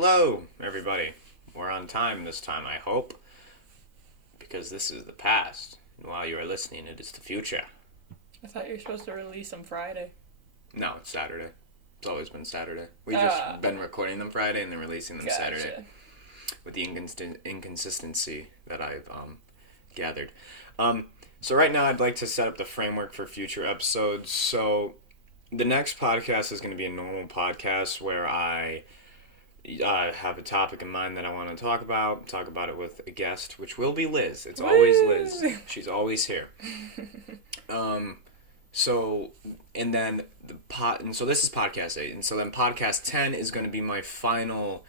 Hello, everybody. We're on time this time, I hope, because this is the past. And while you are listening, it is the future. I thought you were supposed to release them Friday. No, it's Saturday. It's always been Saturday. We've just been recording them Friday and then releasing them Saturday. With the inconsistency that I've gathered. So right now I'd like to set up the framework for future episodes. So the next podcast is going to be a normal podcast where I have a topic in mind that I want to talk about it with a guest, which will be Liz. It's always Liz. She's always here. So this is podcast 8, and so then podcast 10 is going to be my final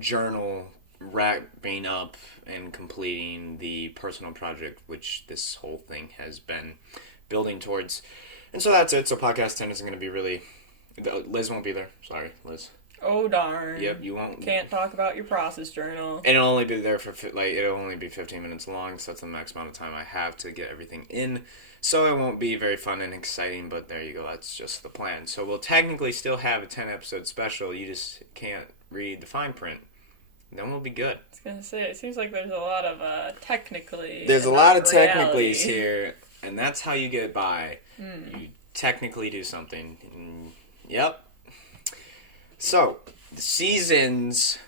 journal wrapping up and completing the personal project which this whole thing has been building towards. And so that's it. So podcast 10 isn't going to be really... Liz won't be there. Sorry, Liz. Oh, darn. Yep, you won't. Can't talk about your process journal. And it'll only be there for, it'll only be 15 minutes long, so that's the max amount of time I have to get everything in. So it won't be very fun and exciting, but there you go, that's just the plan. So we'll technically still have a 10-episode special, you just can't read the fine print. Then we'll be good. I was going to say, it seems like there's a lot of technically. There's a lot of technicallys here, and that's how you get by. You technically do something. Yep. So, the seasons,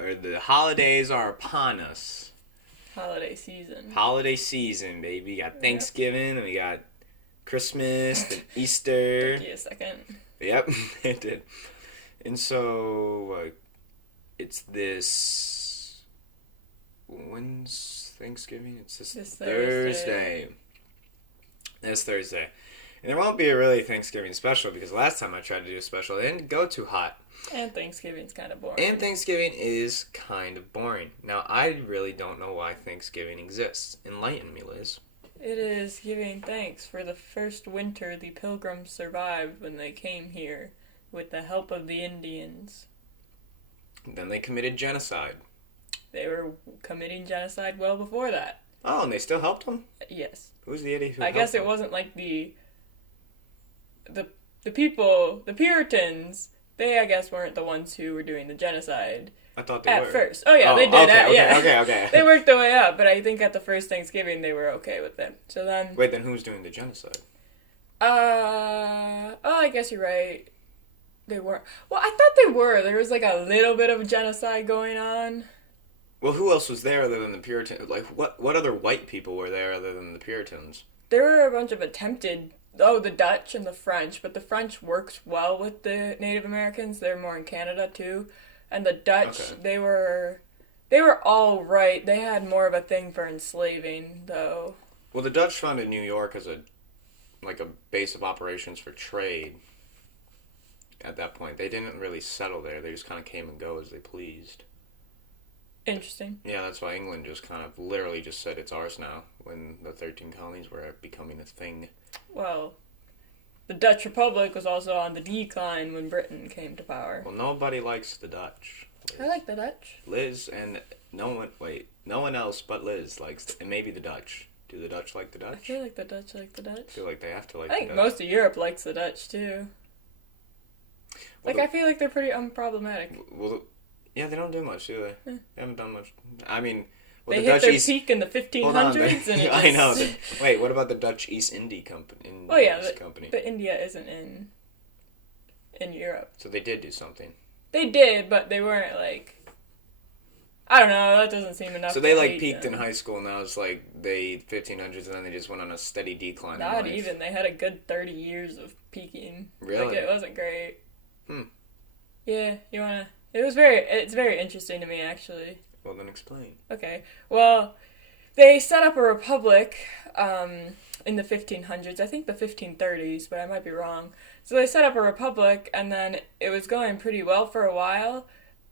or the holidays are upon us. Holiday season. Holiday season, baby. We got Thanksgiving, and we got Christmas, and Easter. Took you a second. Yep, it did. And so, it's this... When's Thanksgiving? It's this Thursday. This Thursday. And there won't be a really Thanksgiving special because last time I tried to do a special, it didn't go too hot. And Thanksgiving's kind of boring. And Thanksgiving is kind of boring. Now, I really don't know why Thanksgiving exists. Enlighten me, Liz. It is giving thanks for the first winter the Pilgrims survived when they came here with the help of the Indians. Then they committed genocide. They were committing genocide well before that. Oh, and they still helped them? Yes. Who's the idiot who I guess helped it them? wasn't like the people, the Puritans, they, I guess, weren't the ones who were doing the genocide. I thought they were. At first. Oh, yeah, they did. Okay. They worked their way up, but I think at the first Thanksgiving they were okay with it. So then... Wait, then who's doing the genocide? I guess you're right. They weren't. Well, I thought they were. There was like a little bit of genocide going on. Well, who else was there other than the Puritans? Like, what other white people were there other than the Puritans? There were a bunch of attempted... Oh, the Dutch and the French, but the French worked well with the Native Americans. They're more in Canada, too. And the Dutch, they were all right. They had more of a thing for enslaving, though. Well, the Dutch founded New York as a base of operations for trade. At that point, they didn't really settle there. They just kind of came and go as they pleased. Interesting. Yeah, that's why England just kind of literally just said it's ours now when the 13 colonies were becoming a thing. Well, the Dutch Republic was also on the decline when Britain came to power. Well, nobody likes the Dutch. Liz. I like the Dutch. Liz and no one else but Liz likes, and maybe the Dutch. Do the Dutch like the Dutch? I feel like the Dutch like the Dutch. I feel like they have to like I think the Dutch. most of Europe likes the Dutch, too. Well, I feel like they're pretty unproblematic. Well, yeah, they don't do much, do they? They haven't done much. I mean... Well, they the hit Dutch their peak in the 1500s, and I know. Wait, what about the Dutch East India Company? Oh yeah, Company. But India isn't in Europe. So they did do something. They did, but they weren't like... I don't know, that doesn't seem enough. So they peaked in high school, and now it's like 1500s, and then they just went on a steady decline. Not even. They had a good 30 years of peaking. Really? Like, it wasn't great. Yeah, you wanna... It's very interesting to me, actually. Well, then explain. Okay. Well, they set up a republic in the 1500s. I think the 1530s, but I might be wrong. So they set up a republic, and then it was going pretty well for a while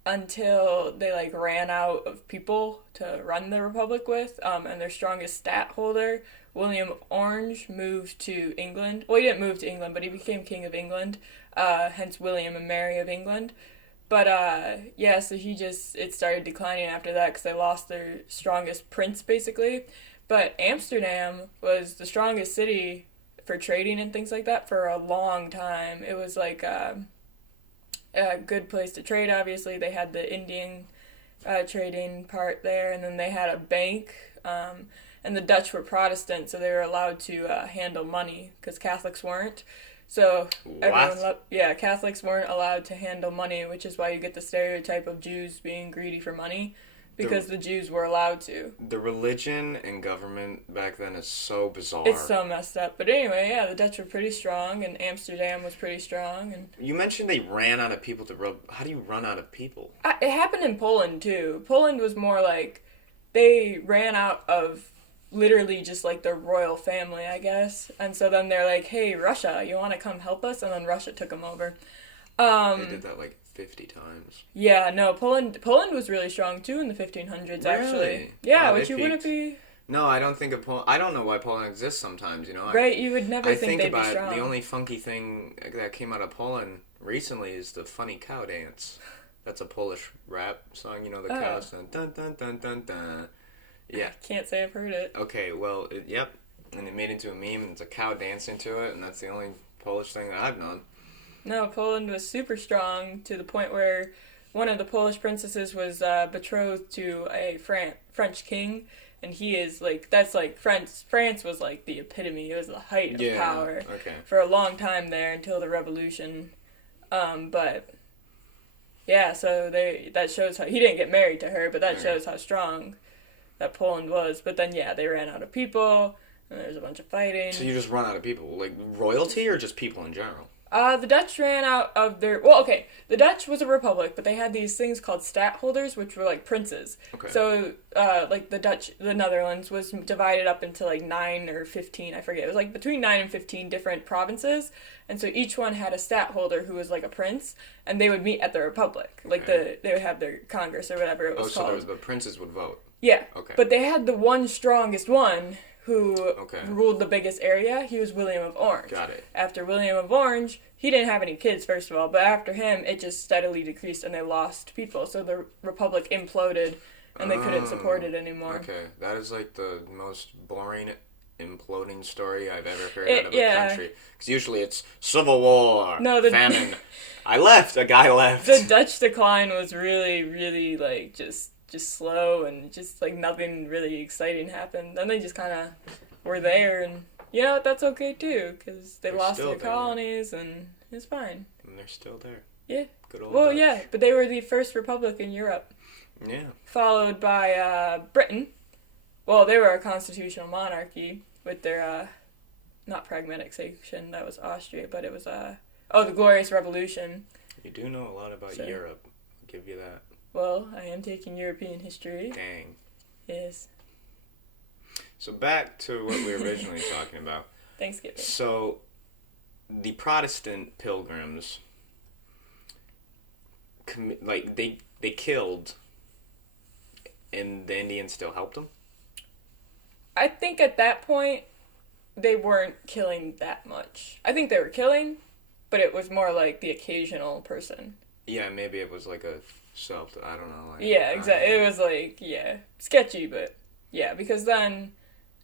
until they, ran out of people to run the republic with, and their strongest stat holder, William of Orange, moved to England. Well, he didn't move to England, but he became King of England, hence William and Mary of England. But, so it started declining after that because they lost their strongest prince, basically. But Amsterdam was the strongest city for trading and things like that for a long time. It was a good place to trade, obviously. They had the Indian trading part there, and then they had a bank. And the Dutch were Protestant, so they were allowed to handle money because Catholics weren't. So Catholics weren't allowed to handle money, which is why you get the stereotype of Jews being greedy for money, because the Jews were allowed to. The religion and government back then is so bizarre. It's so messed up. But anyway, yeah, the Dutch were pretty strong, and Amsterdam was pretty strong. And you mentioned they ran out of people to rub. How do you run out of people? It happened in Poland, too. Poland was more like they ran out of literally just like the royal family, I guess. And so then they're like, hey, Russia, you want to come help us? And then Russia took them over. They did that like 50 times. Yeah, no, Poland was really strong too in the 1500s, actually. Really? Yeah, wow, which you wouldn't be... No, I don't think of Poland. I don't know why Poland exists sometimes, you know? Right, you would never think they'd be strong. I think about the only funky thing that came out of Poland recently is the funny cow dance. That's a Polish rap song, you know, the cows. Dun, dun, dun, dun, dun, dun. Yeah. I can't say I've heard it. Okay, well, yep. And it made into a meme, and it's a cow dancing to it, and that's the only Polish thing that I've known. No, Poland was super strong to the point where one of the Polish princesses was betrothed to a French king, and he is, like, that's, like, France was, like, the epitome. It was the height of power for a long time there until the revolution. But, yeah, so that shows how, he didn't get married to her, but that shows how strong that Poland was. But then, yeah, they ran out of people, and there was a bunch of fighting. So you just run out of people? Like, royalty or just people in general? The Dutch ran out of their... Well, okay, the Dutch was a republic, but they had these things called stadholders, which were like princes. Okay. So, like, the Netherlands was divided up into, like, 9 or 15, I forget. It was, like, between 9 and 15 different provinces, and so each one had a stadholder who was, like, a prince, and they would meet at the republic. Like, they would have their congress or whatever it was called. So the princes would vote? Yeah. Okay. But they had the one strongest one who ruled the biggest area. He was William of Orange. Got it. After William of Orange, he didn't have any kids, first of all, but after him, it just steadily decreased and they lost people. So the Republic imploded and they couldn't support it anymore. Okay, that is like the most boring imploding story I've ever heard out of a country. Because usually it's civil war, famine. A guy left. The Dutch decline was really, really, like, just slow and just, like, nothing really exciting happened. Then they just kind of were there, and, you know, that's okay, too, because they lost their colonies, and it's fine. And they're still there. Yeah. Good old Well, Dutch. yeah, but they were the first republic in Europe. Yeah. Followed by Britain. Well, they were a constitutional monarchy with their, not pragmatization, that was Austria, but it was, the Glorious Revolution. You do know a lot about Europe. I'll give you that. Well, I am taking European history. Dang. Yes. So back to what we were originally talking about. Thanksgiving. So, the Protestant pilgrims, they killed, and the Indians still helped them? I think at that point, they weren't killing that much. I think they were killing, but it was more like the occasional person. Yeah, maybe it was like a I don't know. Like, yeah, exactly. It was like, sketchy, but yeah, because then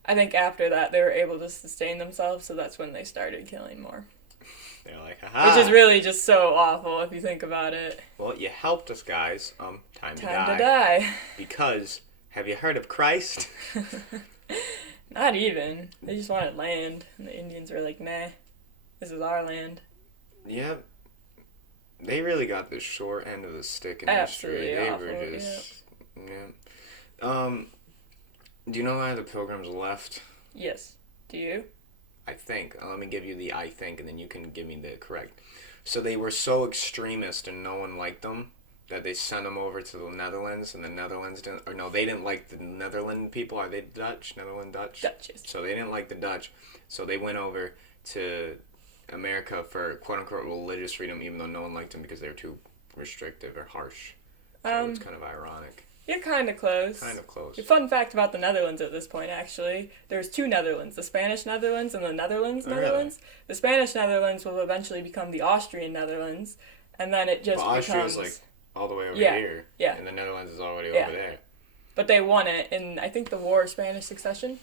I think after that they were able to sustain themselves, so that's when they started killing more. They're like, haha. Which is really just so awful if you think about it. Well, you helped us, guys. Time to die. Because, have you heard of Christ? Not even. They just wanted land, and the Indians were like, nah, this is our land. Yep. They really got the short end of the stick in Absolutely history. They awful, were just, do you know why the Pilgrims left? Yes. Do you? I think. Let me give you the I think, and then you can give me the correct. So they were so extremist and no one liked them that they sent them over to the Netherlands, and the Netherlands they didn't like the Netherlands people. Are they Dutch? Netherlands Dutch? Dutch, yes. So they didn't like the Dutch, so they went over to America for quote-unquote religious freedom, even though no one liked them because they were too restrictive or harsh. So it's kind of ironic. You're kind of close. Kind of close. A fun fact about the Netherlands at this point, actually. There's 2 Netherlands, the Spanish Netherlands and the Netherlands Netherlands. Really? The Spanish Netherlands will eventually become the Austrian Netherlands, and then it just becomes... Austria's like all the way over here. Yeah. And the Netherlands is already over there. But they won it in, I think, the War of Spanish Succession.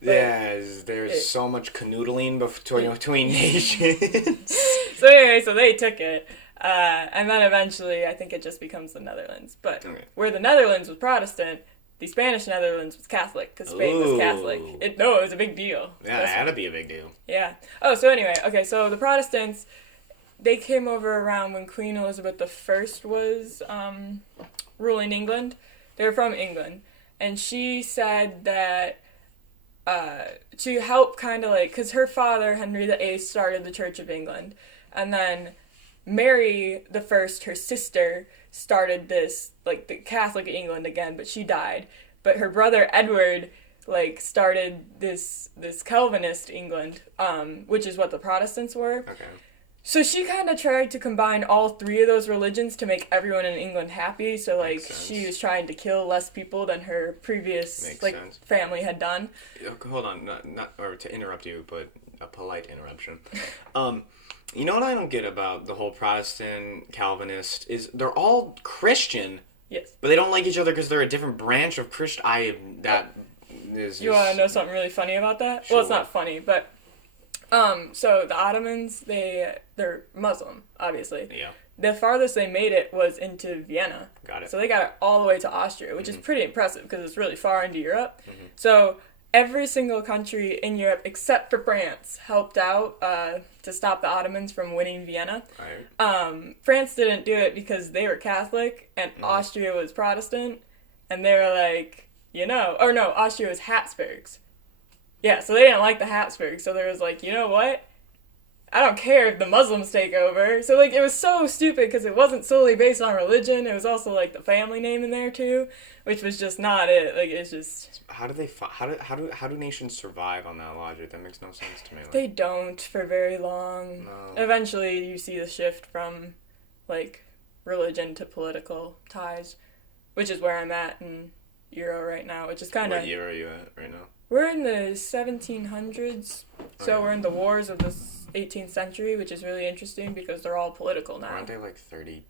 There's so much canoodling between nations. So anyway, so they took it. And then eventually, I think it just becomes the Netherlands. But Okay. where the Netherlands was Protestant, the Spanish Netherlands was Catholic, because Spain was Catholic. Ooh. It was a big deal. Yeah, it had to be a big deal. Yeah. Oh, so anyway, okay, so the Protestants, they came over around when Queen Elizabeth I was ruling England. They were from England. And she said that to help kind of like, because her father, Henry VIII, started the Church of England. And then Mary the First, her sister, started this, like, the Catholic England again, but she died. But her brother Edward, like, started this Calvinist England, which is what the Protestants were. Okay. So she kind of tried to combine all three of those religions to make everyone in England happy. So, like, she was trying to kill less people than her previous, family had done. Hold on, not or to interrupt you, but a polite interruption. You know what I don't get about the whole Protestant Calvinist is they're all Christian. Yes. But they don't like each other because they're a different branch of Christian. You want to know something really funny about that? Sure. Well, it's not funny, but so the Ottomans, they're Muslim, obviously. Yeah. The farthest they made it was into Vienna. Got it. So they got it all the way to Austria, which is pretty impressive because it's really far into Europe. Mm-hmm. So every single country in Europe except for France helped out to stop the Ottomans from winning Vienna. Right. France didn't do it because they were Catholic and Austria was Protestant, and they were like, Austria was Habsburgs. Yeah, so they didn't like the Habsburgs, so there was like, you know what? I don't care if the Muslims take over. So, like, it was so stupid because it wasn't solely based on religion. It was also, like, the family name in there, too, which was just not it. Like, it's just... How do nations survive on that logic? That makes no sense to me. Like, they don't for very long. No. Eventually, you see the shift from, like, religion to political ties, which is where I'm at in Euro right now, which is kind of... What year are you at right now? We're in the 1700s, so we're in the wars of the 18th century, which is really interesting because they're all political now. Aren't there like 30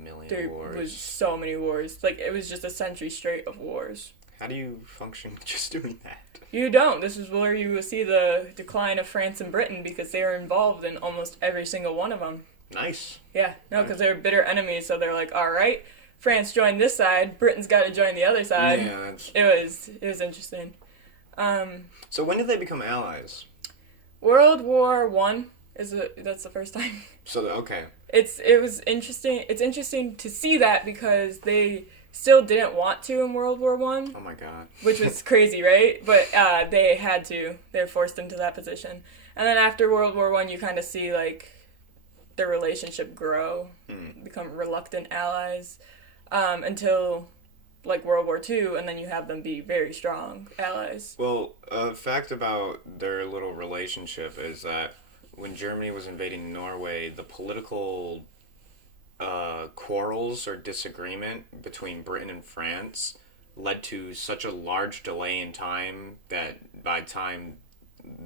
million wars? There was so many wars. Like, it was just a century straight of wars. How do you function just doing that? You don't. This is where you will see the decline of France and Britain because they were involved in almost every single one of them. Nice. Yeah, no, because they were bitter enemies, so they're like, all right, France joined this side, Britain's got to join the other side. Yeah, It was interesting. So when did they become allies? World War I that's the first time. So okay. It was interesting. It's interesting to see that because they still didn't want to in World War I. Oh my god. Which was crazy, right? But they had to. They were forced into that position. And then after World War I, you kind of see like their relationship grow, become reluctant allies, until like World War II, and then you have them be very strong allies. Well, a fact about their little relationship is that when Germany was invading Norway, the political quarrels or disagreement between Britain and France led to such a large delay in time that by the time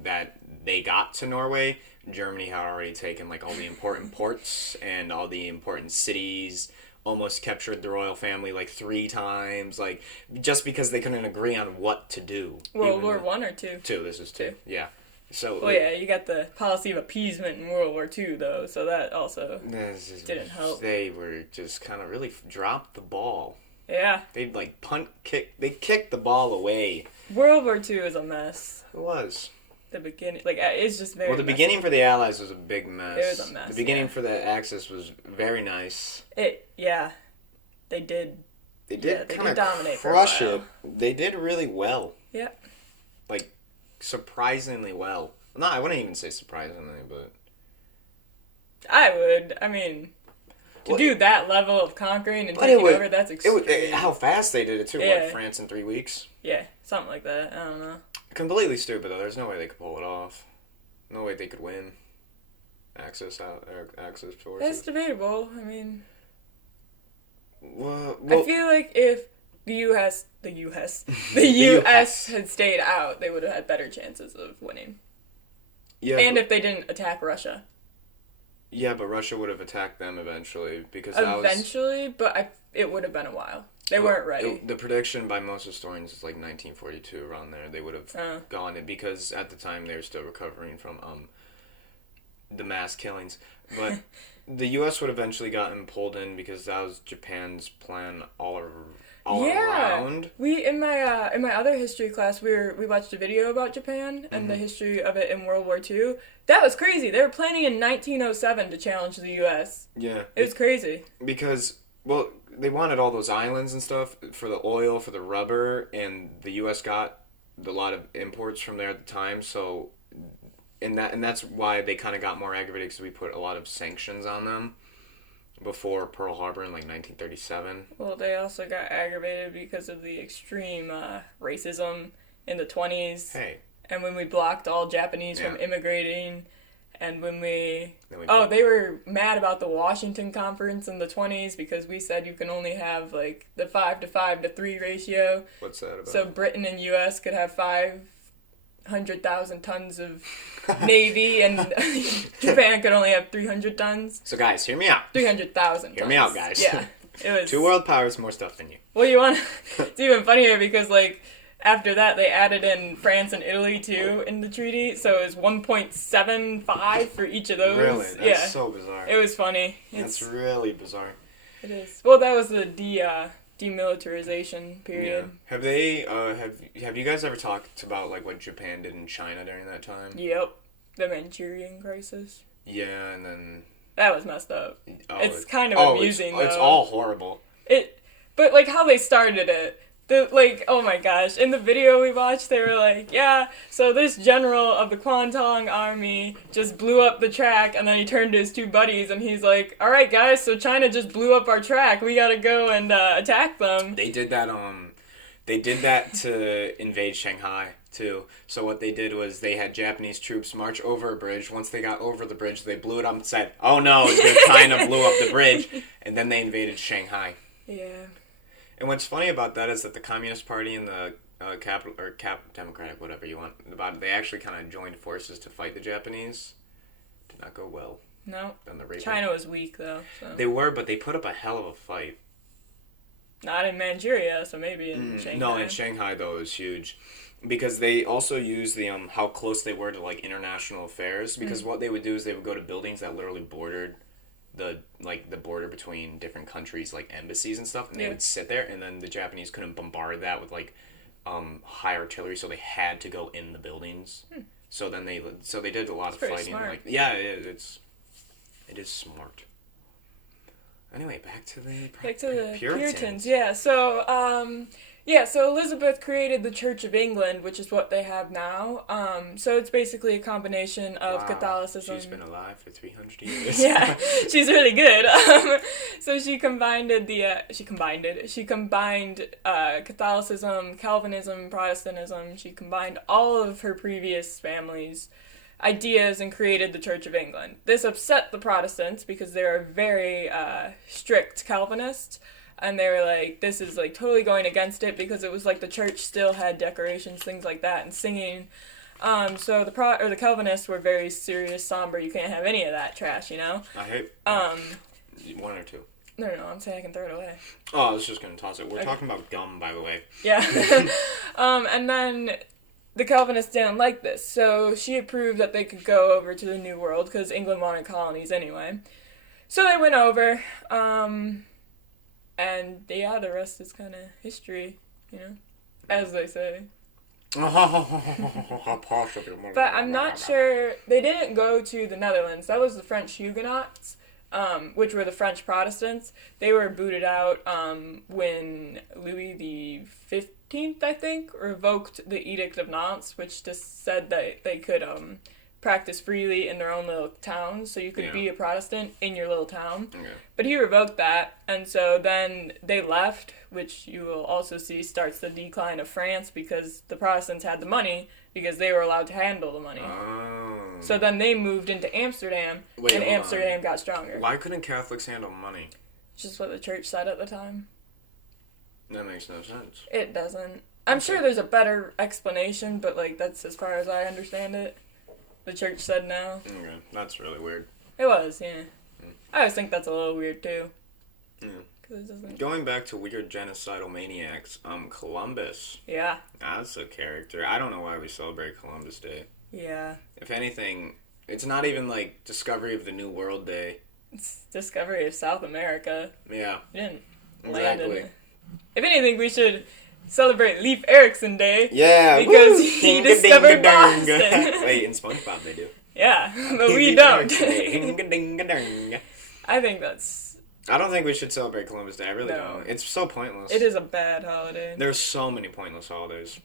that they got to Norway, Germany had already taken like all the important ports and all the important cities, almost captured the royal family like 3 times, like just because they couldn't agree on what to do. World War I or II? Two. This is two. Yeah. So. Well, yeah, you got the policy of appeasement in World War II, though, so that also didn't help. They were just kind of really dropped the ball. Yeah. They'd like they kicked the ball away. World War II is a mess. It was. The beginning, like, it's just very Well, the messy. beginning for the Allies was a big mess. It was a mess, The beginning for the Axis was very nice. Yeah. They did. They did kind of dominate crush for a while. it. They did really well. Yeah. Like, surprisingly well. No, I wouldn't even say surprisingly, but... I would. I mean, to do that level of conquering and taking over, that's extreme. How fast they did it, too. Yeah. What, France in 3 weeks? Yeah, something like that. I don't know. Completely stupid, though. There's no way they could pull it off. No way they could win. Axis forces. That's debatable. I mean... Well, I feel like if the U.S. had stayed out, they would have had better chances of winning. Yeah, and if they didn't attack Russia. Yeah, but Russia would have attacked them eventually because it would have been a while. They weren't ready. The prediction by most historians is like 1942, around there. They would have gone it because at the time they were still recovering from the mass killings. But the U.S. would eventually gotten pulled in because that was Japan's plan all around. We in my other history class we watched a video about Japan and the history of it in World War II. That was crazy. They were planning in 1907 to challenge the U.S. Yeah. It was crazy. Because, well, they wanted all those islands and stuff for the oil, for the rubber, and the U.S. got a lot of imports from there at the time, so... And that's why they kind of got more aggravated, because we put a lot of sanctions on them before Pearl Harbor in, like, 1937. Well, they also got aggravated because of the extreme racism in the 20s. Hey. And when we blocked all Japanese from immigrating, and when they were mad about the Washington Conference in the 20s because we said you can only have, like, the 5-5-3 ratio. What's that about? So Britain and U.S. could have 500,000 tons of Navy, and Japan could only have 300 tons. So, guys, hear me out. 300,000 Hear me out, guys. Yeah. It was... Two world powers, more stuff than you. Well, you want... It's even funnier because, like, after that, they added in France and Italy, too, in the treaty. So it was 1.75 for each of those. Really? That's so bizarre. It was funny. That's really bizarre. It is. Well, that was the demilitarization period. Yeah. Have they, have you guys ever talked about, like, what Japan did in China during that time? Yep. The Manchurian crisis. Yeah, and then... That was messed up. Oh, it's kind of amusing, though. It's all horrible. But, like, how they started it. Oh my gosh, in the video we watched, they were like, yeah, so this general of the Kwantung army just blew up the track, and then he turned to his two buddies, and he's like, alright guys, so China just blew up our track, we gotta go and attack them. They did that to invade Shanghai, too. So what they did was they had Japanese troops march over a bridge. Once they got over the bridge, they blew it up and said, oh no, China blew up the bridge, and then they invaded Shanghai. Yeah. And what's funny about that is that the Communist Party and the Democratic, whatever you want about it, they actually kind of joined forces to fight the Japanese. Did not go well. No. China was weak, though. So. They were, but they put up a hell of a fight. Not in Manchuria, so maybe in Shanghai. No, in Shanghai, though, it was huge. Because they also used the how close they were to, like, international affairs. Because what they would do is they would go to buildings that literally bordered the border between different countries, like embassies and stuff, and they would sit there, and then the Japanese couldn't bombard that with high artillery, so they had to go in the buildings. So then they did a lot of fighting. Smart. Like, yeah, it is smart. Anyway, back to the Puritans. Yeah. So Elizabeth created the Church of England, which is what they have now. So it's basically a combination of Catholicism. She's been alive for 300 years. Yeah, she's really good. So she combined Catholicism, Calvinism, Protestantism. She combined all of her previous families' ideas and created the Church of England. This upset the Protestants because they are very strict Calvinists. And they were like, this is, like, totally going against it because it was, like, the church still had decorations, things like that, and singing. So the Calvinists were very serious, somber. You can't have any of that trash, you know? I hate one or two. No, I'm saying I can throw it away. Oh, I was just going to toss it. We're talking about gum, by the way. Yeah. And then the Calvinists didn't like this. So she approved that they could go over to the New World because England wanted colonies anyway. So they went over. And, yeah, the rest is kind of history, you know, as they say. But I'm not sure, they didn't go to the Netherlands. That was the French Huguenots, which were the French Protestants. They were booted out when Louis XV, I think, revoked the Edict of Nantes, which just said that they could practice freely in their own little towns, so you could be a Protestant in your little town. Okay. But he revoked that, and so then they left, which you will also see starts the decline of France because the Protestants had the money because they were allowed to handle the money. Oh. So then they moved into Amsterdam, and Amsterdam got stronger. Why couldn't Catholics handle money? It's just what the church said at the time. That makes no sense. It doesn't. I'm sure there's a better explanation, but, like, that's as far as I understand it. The church said no. Okay, that's really weird. It was, yeah. I always think that's a little weird, too. Yeah. Going back to weird genocidal maniacs, Columbus. Yeah. That's a character. I don't know why we celebrate Columbus Day. Yeah. If anything, It's not even like Discovery of the New World Day. It's Discovery of South America. Yeah. We didn't land Exactly. in it. If anything, we should celebrate Leif Erikson Day. Yeah. Because woo! he discovered Ding-a-ding-a-ding. Boston. Wait, in SpongeBob they do. Yeah, but we Leif don't. Erikson Day. Ding-a-ding-a-ding. I think that's... I don't think we should celebrate Columbus Day. I really No. don't. It's so pointless. It is a bad holiday. There's so many pointless holidays.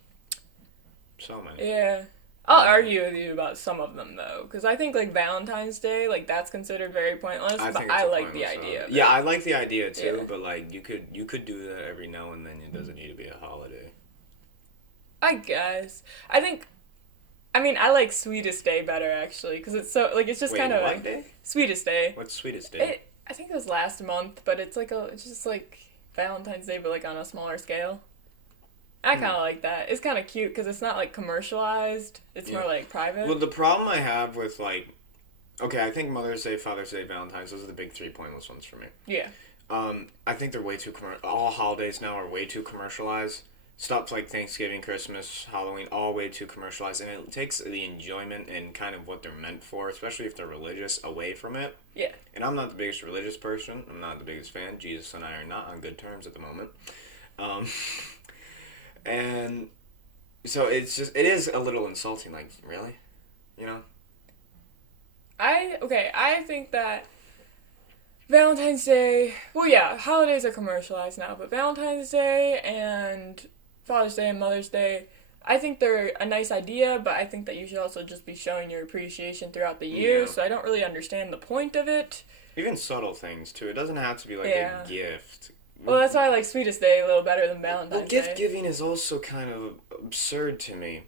So many. Yeah. I'll argue with you about some of them, though, because I think, like, Valentine's Day, like, that's considered very pointless, but think it's I a like the pointless idea of holiday. Yeah, it. I like the idea, too, Yeah. but, like, you could do that every now and then. It doesn't need to be a holiday. I guess. I like Sweetest Day better, actually, because it's so, like, it's just Wait, kind of what like... day? Sweetest Day. What's Sweetest Day? I think it was last month, but it's like it's just like Valentine's Day, but like on a smaller scale. I kind of like that. It's kind of cute because it's not like commercialized. It's Yeah. more like private. Well, the problem I have with, like... Okay, I think Mother's Day, Father's Day, Valentine's, those are the big three pointless ones for me. Yeah. I think they're way too... All holidays now are way too commercialized. Stuff like Thanksgiving, Christmas, Halloween, all way too commercialized. And it takes the enjoyment and kind of what they're meant for, especially if they're religious, away from it. Yeah. And I'm not the biggest religious person. I'm not the biggest fan. Jesus and I are not on good terms at the moment. And so it is a little insulting. Like, really? You know? I think that Valentine's Day, well, yeah, holidays are commercialized now, but Valentine's Day and Father's Day and Mother's Day, I think they're a nice idea, but I think that you should also just be showing your appreciation throughout the year, Yeah. so I don't really understand the point of it. Even subtle things, too. It doesn't have to be like Yeah. a gift. Well, that's why I like Sweetest Day a little better than Valentine's Well, Day. gift giving is also kind of absurd to me.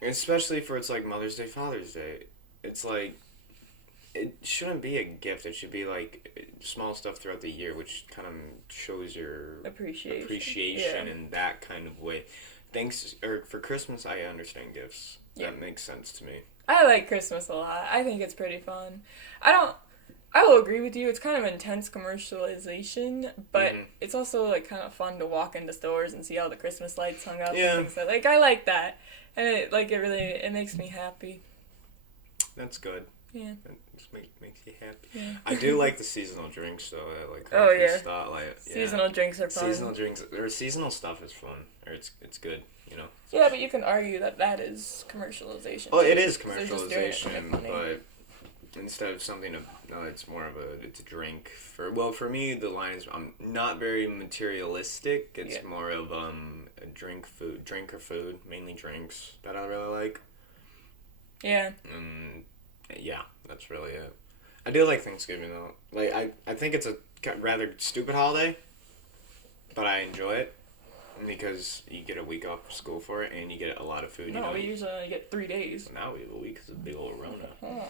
Especially for it's like Mother's Day, Father's Day. It's like, it shouldn't be a gift. It should be like small stuff throughout the year, which kind of shows your appreciation Yeah. in that kind of way. For Christmas, I understand gifts. Yeah. That makes sense to me. I like Christmas a lot. I think it's pretty fun. I will agree with you. It's kind of intense commercialization, but Mhm. it's also like kind of fun to walk into stores and see all the Christmas lights hung up Yeah. and things like I like that. And it makes me happy. That's good. Yeah. That just makes you happy. Yeah. I do like the seasonal drinks though. Like Oh, yeah. stuff, like, yeah. Seasonal drinks are fun. Seasonal drinks or seasonal stuff is fun, or it's good, you know. Yeah, but you can argue that is commercialization. Well, it is too, 'cause they're just doing it to commercialization, make money. but instead of something it's more of it's a drink. For me, the line is I'm not very materialistic. It's Yeah. more of a drink or food, mainly drinks that I really like. Yeah. Yeah, that's really it. I do like Thanksgiving though. Like I think it's a rather stupid holiday, but I enjoy it because you get a week off of school for it and you get a lot of food. No, we usually only get 3 days. Now we have a week because of the big old Rona. Oh.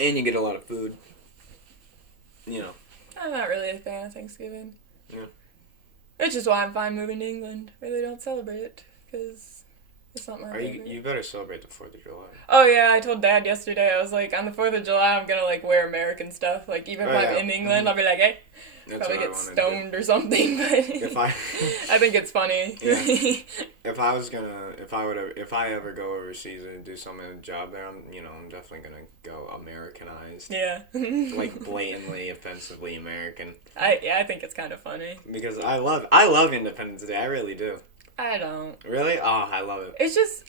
And you get a lot of food. You know. I'm not really a fan of Thanksgiving. Yeah. Which is why I'm fine moving to England. Really don't celebrate it, because it's not my favorite. You better celebrate the 4th of July. Oh yeah, I told Dad yesterday, I was like, on the 4th of July I'm gonna like wear American stuff. Like even if Oh, I'm yeah. in England, I'll be like, hey, That's probably what I get wanna stoned or something, but I think it's funny. Yeah. If I ever go overseas and do some job there, I'm definitely gonna go Americanized. Yeah. Like blatantly, offensively American. I think it's kind of funny. Because I love Independence Day. I really do. I don't. Really? Oh, I love it. It's just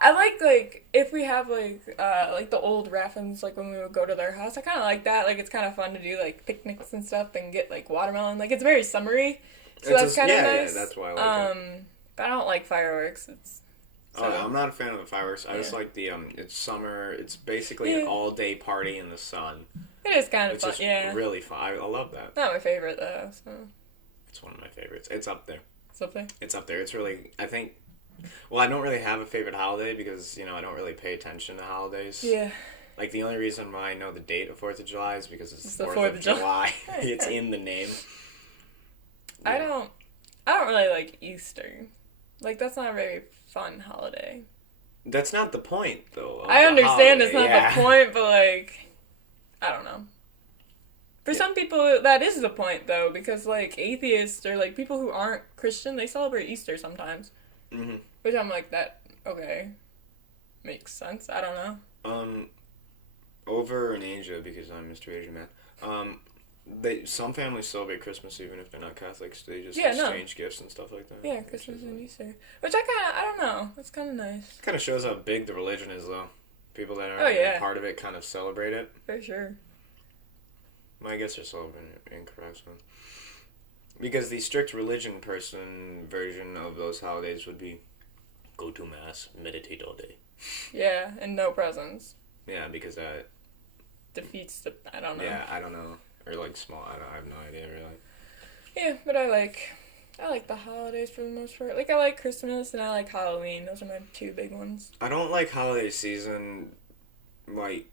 I like if we have like the old Raffins, like when we would go to their house, I kind of like that. Like it's kind of fun to do like picnics and stuff and get like watermelon. Like it's very summery, so that's kind of nice. Yeah, that's why I like it. But I don't like fireworks. I'm not a fan of the fireworks. I just like the it's summer. It's basically an all day party in the sun. It is kind of It's fun. just Yeah. really fun. I love that. Not my favorite though. So It's one of my favorites. It's up there. something. It's up there. It's really, I think, well, I don't really have a favorite holiday because, I don't really pay attention to holidays. Yeah. Like, the only reason why I know the date of 4th of July is because it's the 4th of July. It's in the name. Yeah. I don't really like Easter. Like, that's not a very fun holiday. That's not the point, though. I understand it's not yeah. the point, but, like, I don't know. For some people, that is the point, though, because, like, atheists or, like, people who aren't Christian, they celebrate Easter sometimes. Mm-hmm. Which I'm like, okay. makes sense. I don't know. Over in Asia, because I'm Mr. Asian Man, some families celebrate Christmas even if they're not Catholics. They just exchange gifts and stuff like that. Yeah, Christmas and Easter. Which I don't know. That's kind of nice. Kind of shows how big the religion is, though. People that aren't part of it kind of celebrate it. For sure. Well, I guess you're celebrating it incorrect, so. Because the strict religion person version of those holidays would be go to mass, meditate all day. Yeah, and no presents. Yeah, because that defeats the. I don't know. Yeah, I don't know. Or like small. I have no idea really. Yeah, but I like the holidays for the most part. Like I like Christmas and I like Halloween. Those are my two big ones. I don't like holiday season. Like,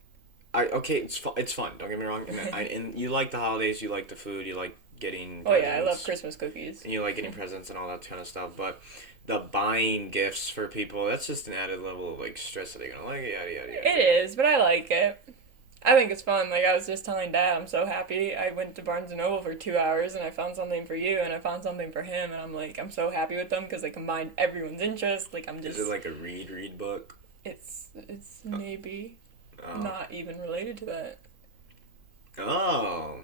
it's fun. Don't get me wrong. And you like the holidays. You like the food. You like getting. Oh yeah, I love Christmas cookies. And you like getting presents and all that kind of stuff, but. The buying gifts for people, that's just an added level of, like, stress that they're gonna like it, yada, yada, yada. It is, but I like it. I think it's fun. Like, I was just telling Dad, I'm so happy. I went to Barnes & Noble for 2 hours, and I found something for you, and I found something for him, and I'm like, I'm so happy with them, because they combined everyone's interest. Like, I'm just... Is it like a read book? It's maybe not even related to that. Oh.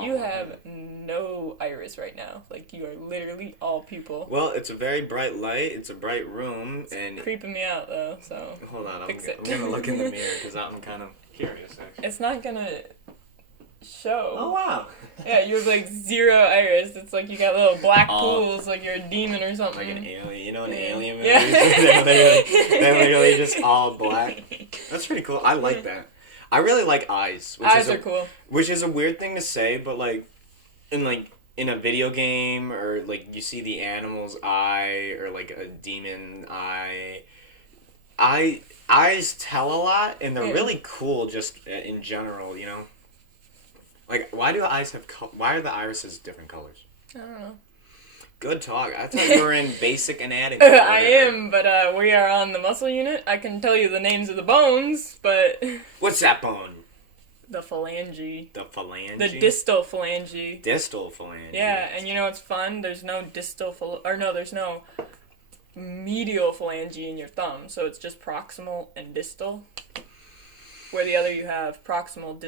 You have no iris right now. Like, you are literally all pupil. Well, it's a very bright light. It's a bright room. And creeping me out, though, so... Hold on, I'm going to look in the mirror, because I'm kind of curious, actually. It's not going to show. Oh, wow. Yeah, you have, like, zero iris. It's like you got little black pools, like you're a demon or something. Like an alien. You know, an alien movie? Yeah. they're literally just all black. That's pretty cool. I like that. I really like eyes. Eyes are cool. Which is a weird thing to say, but like in a video game or like you see the animal's eye or like a demon eye. Eyes tell a lot and they're really cool just in general, you know? Like why are the irises different colors? I don't know. Good talk. I thought you were in basic anatomy. I am, but we are on the muscle unit. I can tell you the names of the bones, but... What's that bone? The phalange. The phalange? The distal phalange. Distal phalange. Yeah, and you know what's fun? There's no there's no medial phalange in your thumb, so it's just proximal and distal. Where the other you have proximal,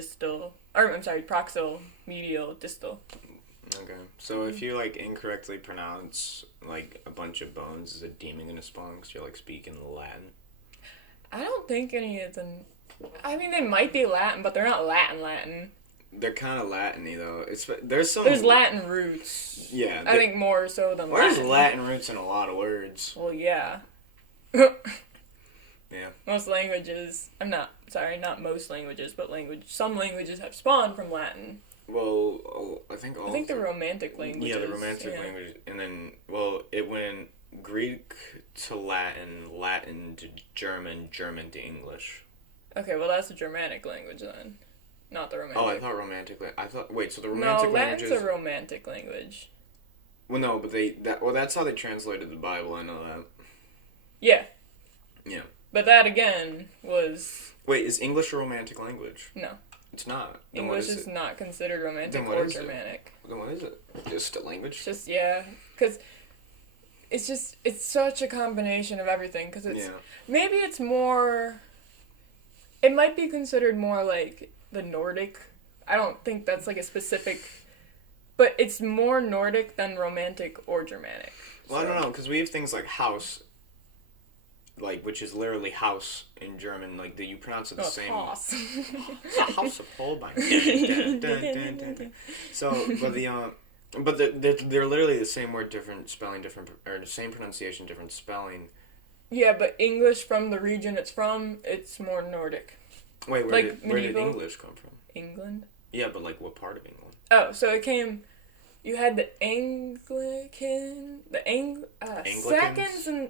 medial, distal. Okay, so if you like incorrectly pronounce like a bunch of bones, is a demon gonna spawn because you're like speaking Latin? I don't think any of them. I mean, they might be Latin, but they're not Latin. They're kind of Latin-y though. There's Latin roots. Yeah, I think more so than Latin. There's Latin roots in a lot of words. Well, yeah. Yeah. Most languages. Not most languages, but some languages have spawned from Latin. Well, I think the Romantic languages. Yeah, the Romantic language, and then it went Greek to Latin, Latin to German, German to English. Okay, well that's a Germanic language then, not the Romantic. Oh, I thought Romantic. Wait, so the Romantic language is... Latin's a Romantic language. Well, no, but that's how they translated the Bible. I know that. Yeah. Yeah. But that again was. Wait, is English a Romantic language? No. It's not. Then English is not considered Romantic or Germanic. Then what is it? Just a language? Just, yeah. Because it's such a combination of everything. Because maybe it's more, it might be considered more like the Nordic. I don't think that's like a specific, but it's more Nordic than Romantic or Germanic. Well, I don't know, because we have things like house, which is literally house in German, you pronounce it the same. House. A house of Holbein. So, but they're literally the same word, different spelling, or the same pronunciation, different spelling. Yeah, but English from the region it's from, it's more Nordic. Wait, where did English come from? England. Yeah, but what part of England? Oh, so it came. You had the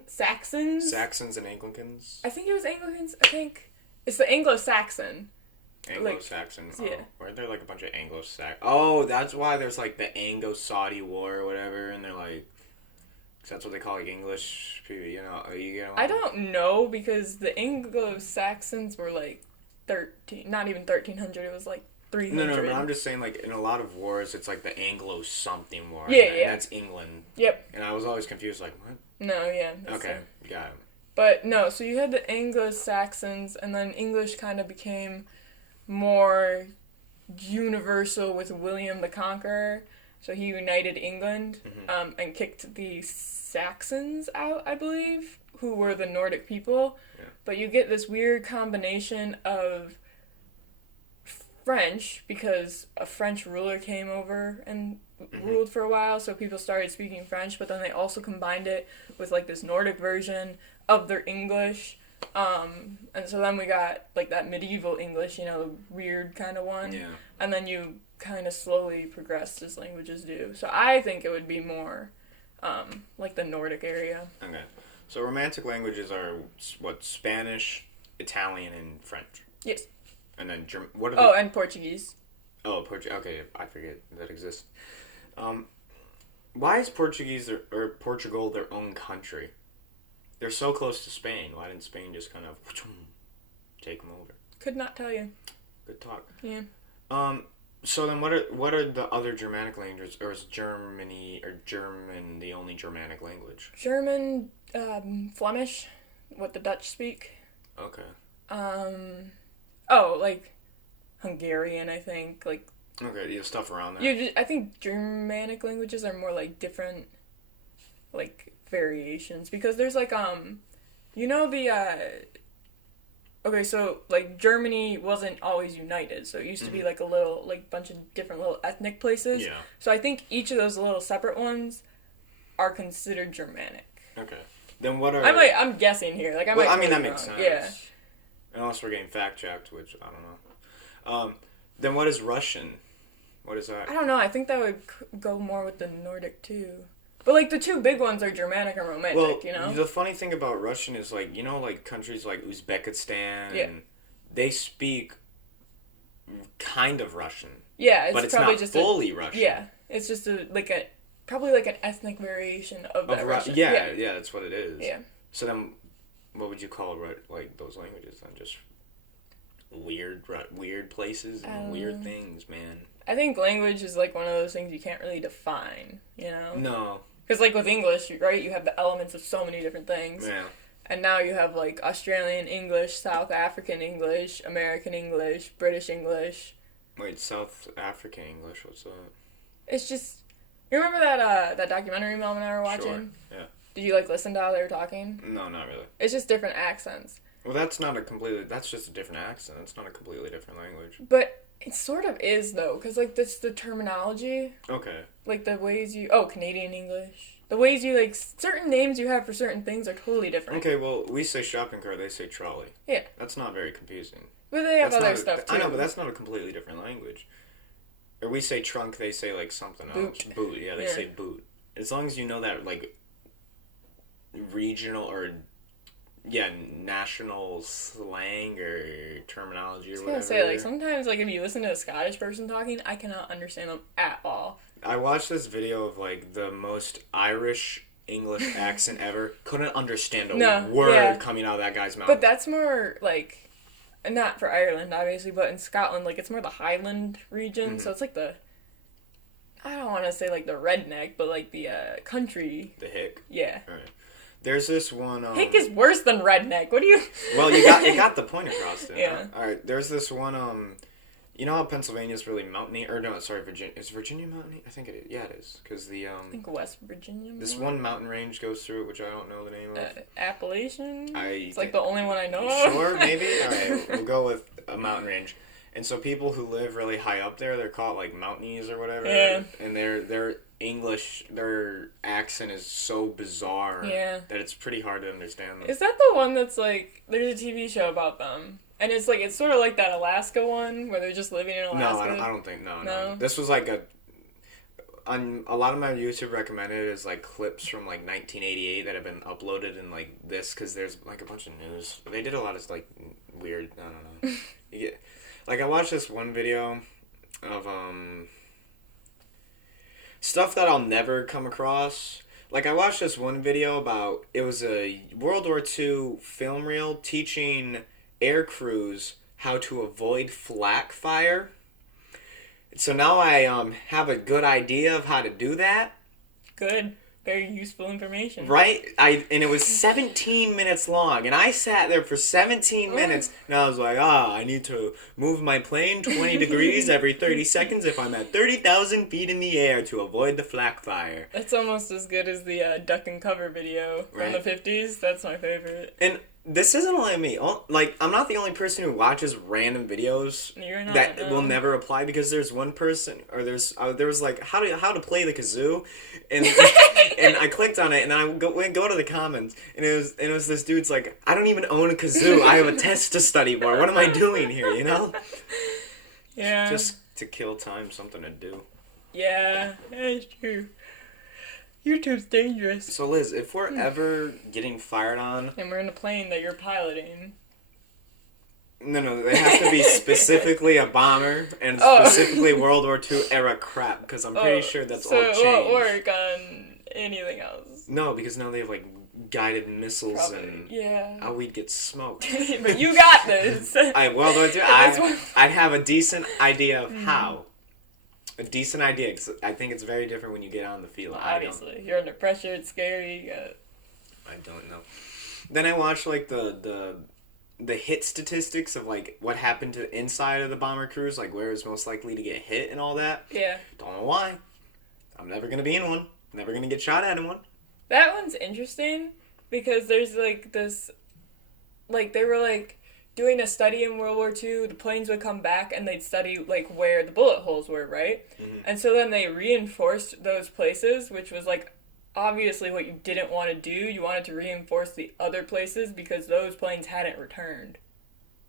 Saxons. Saxons and Anglicans? I think it was Anglicans. I think it's the Anglo-Saxon. Anglo-Saxon. Yeah. Weren't there a bunch of Anglo-Saxon? Oh, that's why there's the Anglo-Saudi War or whatever, and they're cause that's what they call English people, you know. I don't know, because the Anglo-Saxons were 13, not even 1300, it was 300. No, but I'm just saying, in a lot of wars, it's the Anglo-something war. Yeah, and that's England. Yep. And I was always confused, what? No, yeah. Okay, got it. But no, so you had the Anglo-Saxons, and then English kind of became more universal with William the Conqueror. So he united England and kicked the Saxons out, I believe, who were the Nordic people. Yeah. But you get this weird combination of French, because a French ruler came over and ruled for a while, so people started speaking French, but then they also combined it with like this Nordic version of their English. And so then we got like that medieval English, the weird kind of one. Yeah. And then you kind of slowly progressed as languages do. So I think it would be more like the Nordic area. Okay. So romantic languages are what? Spanish, Italian, and French. Yes. And then German. What are and Portuguese. Oh, Portuguese. Okay, I forget that exists. Why is Portuguese or Portugal their own country? They're so close to Spain. Why didn't Spain just kind of take them over? Could not tell you. Good talk. Yeah. So then, what are the other Germanic languages, or is German the only Germanic language? German, Flemish, what the Dutch speak. Okay. Like Hungarian, I think. Like. Okay, you have stuff around there. I think Germanic languages are more like different, like variations, because there's like okay, so like Germany wasn't always united, so it used to be like a little like bunch of different little ethnic places. Yeah. So I think each of those little separate ones are considered Germanic. Okay. Then what are? I'm guessing here. Like that makes wrong. sense. Yeah. Unless we're getting fact checked, which I don't know. Then what is Russian? What is that? I don't know. I think that would go more with the Nordic too. But like the two big ones are Germanic and Romantic. The funny thing about Russian is like like countries like Uzbekistan. Yeah. They speak kind of Russian. Yeah, but it's probably not just fully Russian. Yeah, it's just probably like an ethnic variation of that Russian. Yeah, that's what it is. Yeah. So then, what would you call like those languages then? Just weird places and weird things, man. I think language is like one of those things you can't really define, No. Because like with English, right, you have the elements of so many different things. Yeah. And now you have like Australian English, South African English, American English, British English. Wait, South African English, what's that? It's just, you remember that documentary Mel and I were watching? Sure, yeah. Did you like listen to how they were talking? No, not really. It's just different accents. Well, that's just a different accent. It's not a completely different language. But it sort of is, though, because, like, that's the terminology. Okay. Like, the ways Canadian English. The ways you, like, certain names you have for certain things are totally different. Okay, well, we say shopping cart, they say trolley. Yeah. That's not very confusing. But they have other stuff, too. I know, but that's not a completely different language. Or we say trunk, they say, like, something else. Boot, yeah, they say boot. As long as you know that, like, regional or... Yeah, national slang or terminology or whatever. I was gonna say, like, sometimes, like, if you listen to a Scottish person talking, I cannot understand them at all. I watched this video of, like, the most Irish English accent ever. Couldn't understand a word coming out of that guy's mouth. But that's more, like, not for Ireland, obviously, but in Scotland, like, it's more the Highland region, so it's, like, I don't want to say, like, the redneck, but, like, the country. The hick? Yeah. All right. There's this one... hick is worse than redneck. What do you... Well, you got the point across there. Yeah. All right, there's this one... You know how Pennsylvania's really mountainy? Or no, sorry, Virginia. Is Virginia mountainy? I think it is. Yeah, it is. Because the... I think West Virginia. This one mountain range goes through it, which I don't know the name of. Appalachian? It's like the only one I know of. Sure, maybe? All right, we'll go with a mountain range. And so people who live really high up there, they're called like mountainies or whatever. Yeah. And their English, their accent is so bizarre that it's pretty hard to understand them. Is that the one that's like, there's a TV show about them? And it's like, it's sort of like that Alaska one where they're just living in Alaska. No, I don't think, no. This was like on a lot of my YouTube recommended is like clips from like 1988 that have been uploaded in like this, because there's like a bunch of news. They did a lot of like weird, I don't know. Like, I watched this one video of, stuff that I'll never come across. Like, I watched this one video about, it was a World War II film reel teaching air crews how to avoid flak fire. So now I, have a good idea of how to do that. Good. very useful information. Right? And it was 17 minutes long, and I sat there for 17 minutes, and I was like, I need to move my plane 20 degrees every 30 seconds if I'm at 30,000 feet in the air to avoid the flak fire. It's almost as good as the duck and cover video from the 50s. That's my favorite. And this isn't only me. Like, I'm not the only person who watches random videos that will never apply, because there's one person, or there was like how to play the kazoo, and and I clicked on it, and then I go to the comments, and it was this dude's like, I don't even own a kazoo. I have a test to study for. What am I doing here? You know? Yeah. Just to kill time, something to do. Yeah, that's true. YouTube's dangerous. So Liz, if we're ever getting fired on, and we're in a plane that you're piloting. No, they have to be specifically a bomber and specifically World War II era crap, because I'm pretty sure that's all changed. So it won't work on anything else. No, because now they have like guided missiles. Probably. And yeah. We'd get smoked. But you got this. I'd have a decent idea of how. A decent idea, because I think it's very different when you get on the field. Obviously, you're under pressure. It's scary. I don't know. Then I watched like the hit statistics of like what happened to the inside of the bomber crews, like where it's most likely to get hit and all that. Yeah. Don't know why. I'm never gonna be in one. Never gonna get shot at in one. That one's interesting because there's like this, like they were like doing a study in World War II, the planes would come back and they'd study like where the bullet holes were, right? Mm-hmm. And so then they reinforced those places, which was like obviously what you didn't want to do. You wanted to reinforce the other places because those planes hadn't returned,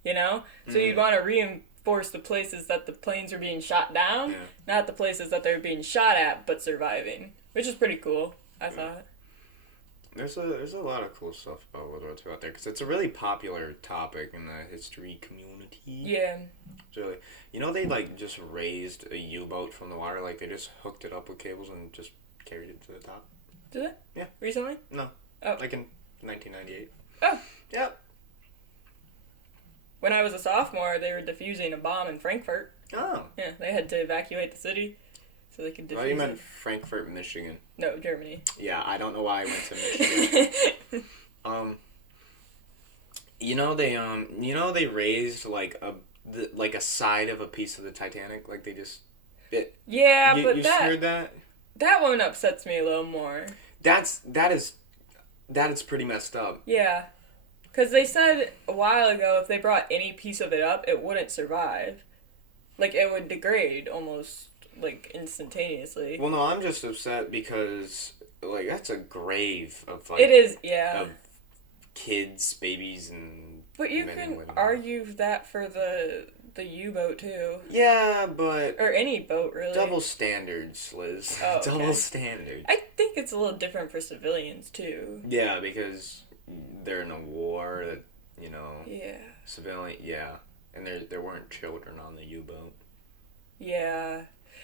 you know? So you'd want to reinforce the places that the planes were being shot down, not the places that they were being shot at but surviving, which is pretty cool, I thought. There's a lot of cool stuff about World War II out there, because it's a really popular topic in the history community. Yeah. It's really, they like just raised a U-boat from the water, like they just hooked it up with cables and just carried it to the top. Did they? Yeah. Recently? No. Oh. Like in 1998. Oh. Yep. When I was a sophomore, they were defusing a bomb in Frankfurt. Oh. Yeah, they had to evacuate the city so they could defuse you meant Frankfurt, Michigan. No, Germany. Yeah, I don't know why I went to Michigan. They raised like a side of a piece of the Titanic, like they just. You heard that? That one upsets me a little more. That is pretty messed up. Yeah, because they said a while ago if they brought any piece of it up, it wouldn't survive. Like it would degrade almost like instantaneously. Well, no, I'm just upset because like that's a grave of like. It is, yeah. Of kids, babies, and. But you can argue that for the U-boat too. Yeah, but or any boat really. Double standards, Liz. Oh, okay. Double standards. I think it's a little different for civilians too. Yeah, because they're in a war that Yeah. Civilian, yeah, and there weren't children on the U-boat. Yeah,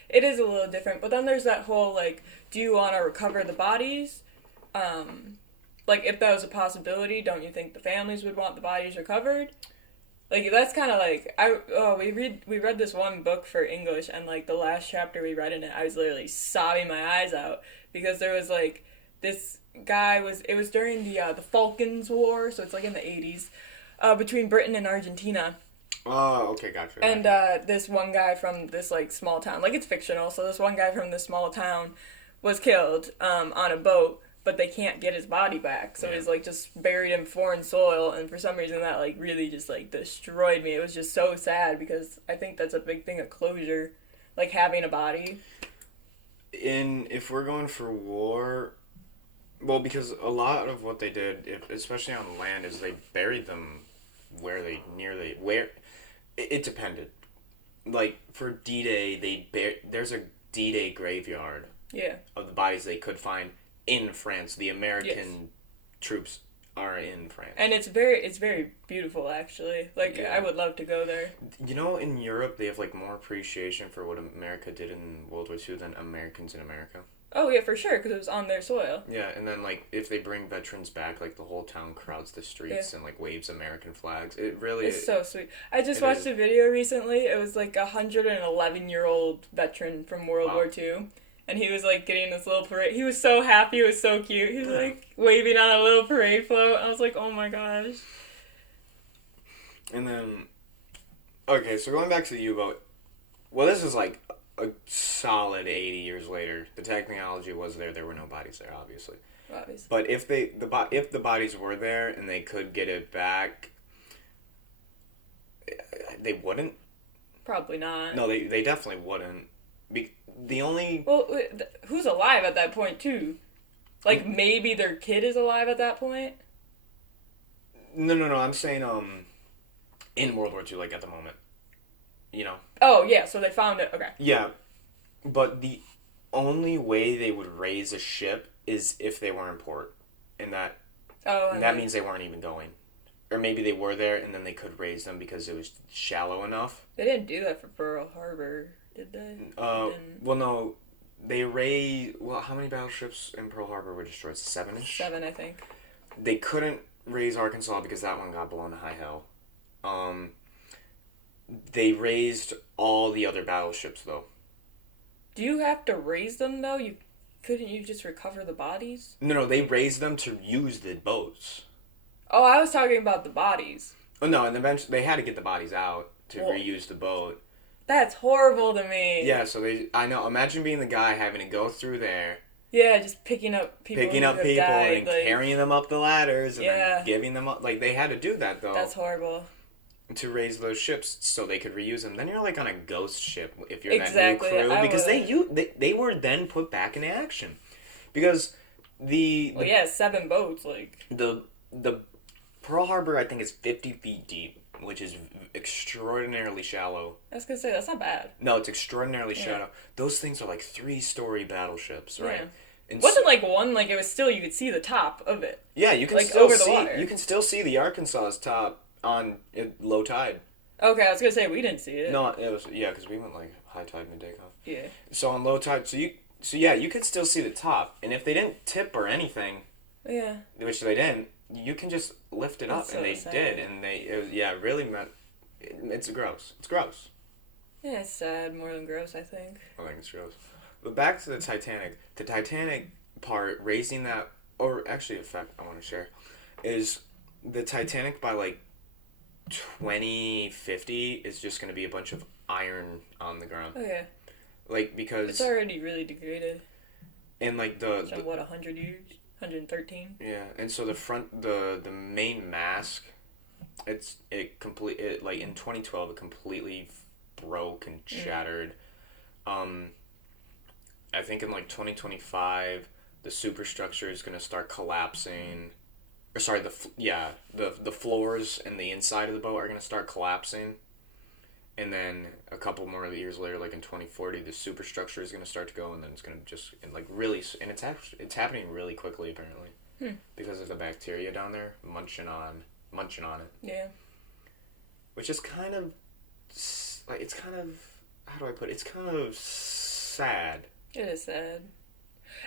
it is a little different. But then there's that whole like, do you want to recover the bodies? Like if that was a possibility, don't you think the families would want the bodies recovered? Like that's kind of like we read this one book for English, and like the last chapter we read in it, I was literally sobbing my eyes out because there was like this guy it was during the Falklands War, so it's like in the 80s, between Britain and Argentina. Oh, okay, gotcha. And this one guy from this like small town, like it's fictional, so this one guy from this small town was killed on a boat. But they can't get his body back, so he's like just buried in foreign soil, and for some reason that like really just like destroyed me. It was just so sad because I think that's a big thing of closure, like having a body. If we're going for war, well, because a lot of what they did, especially on land, is they buried them where it depended. Like for D-Day, there's a D-Day graveyard. Yeah. Of the bodies they could find. In France, the American troops are in France, and it's very beautiful actually. Like I would love to go there. In Europe they have like more appreciation for what America did in World War II than Americans in America. Oh yeah, for sure, because it was on their soil. Yeah, and then like if they bring veterans back, like the whole town crowds the streets and like waves American flags. It's so sweet. I just watched a video recently. It was like 111-year-old veteran from World War II. and he was like getting this little parade. He was so happy. It was so cute. He was like waving on a little parade float. I was like, oh my gosh. And then, okay, so going back to the U-boat, well, this is like a solid 80 years later. The technology was there. There were no bodies there, obviously. But if the bodies were there and they could get it back, they wouldn't. Probably not. No, they definitely wouldn't. Well, who's alive at that point too? Like maybe their kid is alive at that point. No. I'm saying in World War II, like at the moment, you know. Oh yeah, so they found it. Okay. Yeah, but the only way they would raise a ship is if they were in port, and that means they weren't even going, or maybe they were there and then they could raise them because it was shallow enough. They didn't do that for Pearl Harbor, did they? Well, no, they raised. Well, how many battleships in Pearl Harbor were destroyed? 7-ish? 7, I think. They couldn't raise Arkansas because that one got blown to high hell. They raised all the other battleships though. Do you have to raise them though? Couldn't you just recover the bodies? No, they raised them to use the boats. Oh, I was talking about the bodies. Oh no, and eventually they had to get the bodies out to reuse the boat. That's horrible to me. Yeah, so I know. Imagine being the guy having to go through there. Yeah, just picking up people died, and carrying them up the ladders and yeah. then giving them up. Like they had to do that though. That's horrible. To raise those ships so they could reuse them. Then you're like on a ghost ship if you're exactly. that new crew because they were then put back into action because the 7 boats like the Pearl Harbor I think is 50 feet deep, which is extraordinarily shallow. I was gonna say that's not bad. No, it's extraordinarily shallow. Those things are like 3-story battleships, right? Yeah. And it wasn't like one, like it was still you could see the top of it. Yeah, you can like still over see the water. You can still see the Arkansas's top on low tide. Okay, I was gonna say we didn't see it. No, it was because we went like high tide, midday off. Yeah. So on low tide, you could still see the top, and if they didn't tip or anything, yeah, which they didn't, you can just lift it up, and they did, and really meant it's gross. It's gross. Yeah, it's sad more than gross. I think it's gross. But back to the Titanic part, raising that, or actually a fact I want to share, is the Titanic by like 2050 is just going to be a bunch of iron on the ground. Oh yeah. Like because it's already really degraded. And like 100 years, 113. Yeah, and so the main mast, it like in 2012 it completely broke and shattered. I think in like 2025 the superstructure is going to start collapsing. Or sorry, the floors and the inside of the boat are going to start collapsing. And then a couple more years later, like in 2040, the superstructure is going to start to go, and then it's going to just and it's happening really quickly apparently, because of the bacteria down there munching on it. Yeah. Which is kind of like how do I put it? It's kind of sad. It is sad.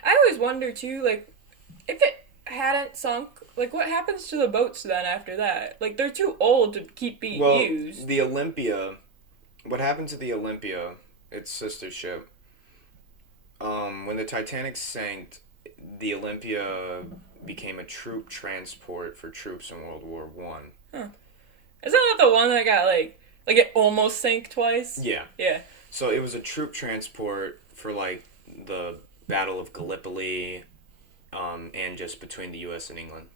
I always wonder too, like if it hadn't sunk, like what happens to the boats then after that? Like they're too old to keep being used. The Olympia. What happened to the Olympia, its sister ship, when the Titanic sank, the Olympia became a troop transport for troops in World War One. Huh. Isn't that the one that got like it almost sank twice? Yeah. Yeah. So it was a troop transport for like the Battle of Gallipoli, and just between the U.S. and England.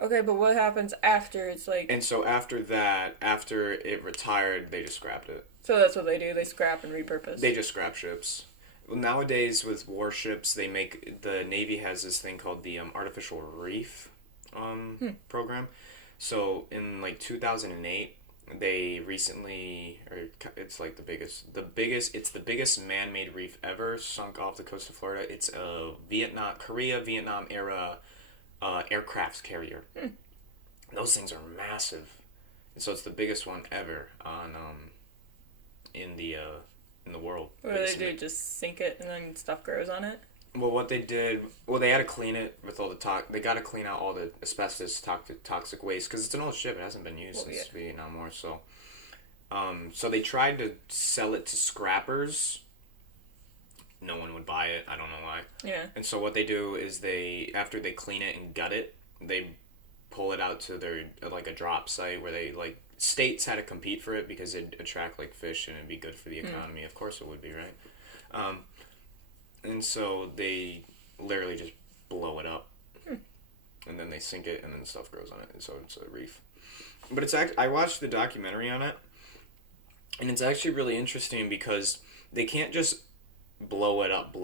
Okay, but what happens after it's like... And so after that, after it retired, they just scrapped it. So that's what they do, they scrap and repurpose. They just scrap ships. Well, nowadays, with warships, the Navy has this thing called the Artificial Reef program. So in like 2008, they recently, it's like it's the biggest man-made reef ever sunk off the coast of Florida. It's a Vietnam era aircraft carrier. Those things are massive, and so it's the biggest one ever on in the world. What do they do? Just sink it and then stuff grows on it? Well, what they did, they had to clean it with all the they got to clean out all the asbestos, toxic waste, because it's an old ship. It hasn't been used since Vietnam War. So they tried to sell it to scrappers, no one would buy it. I don't know why. Yeah. And so what they do is after they clean it and gut it, they pull it out to their like a drop site where they like states had to compete for it because it'd attract like fish and it'd be good for the economy. Of course it would be, right? And so they literally just blow it up, and then they sink it, and then stuff grows on it, and so it's a reef. But it's I watched the documentary on it, and it's actually really interesting because they can't just blow it up.